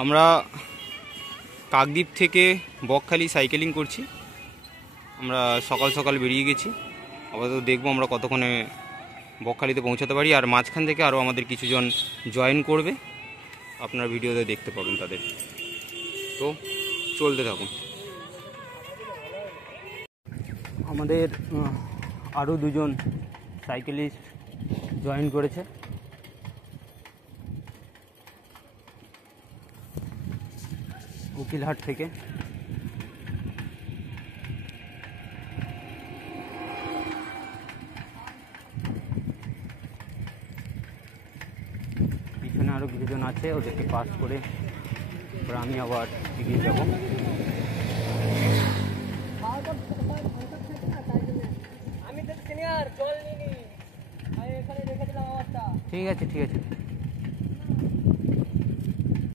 আমরা কাকদ্বীপ থেকে বকখালি সাইকেলিং করছি। আমরা সকাল সকাল বেরিয়ে গেছি। আপাতত দেখবো আমরা কতক্ষণে বকখালিতে পৌঁছাতে পারি। আর মাঝখান থেকে আরও আমাদের কিছুজন জয়েন করবে, আপনার ভিডিওতে দেখতে পাবেন তাদের। তো চলতে থাকুন। আমাদের আরও দুজন সাইকেলিস্ট জয়েন করেছে। উকিলহাট থেকে। পিছনে আরও কিছুজন আছে, ওদেরকে পাস করে এবার আমি আবার এগিয়ে যাব। ঠিক আছে।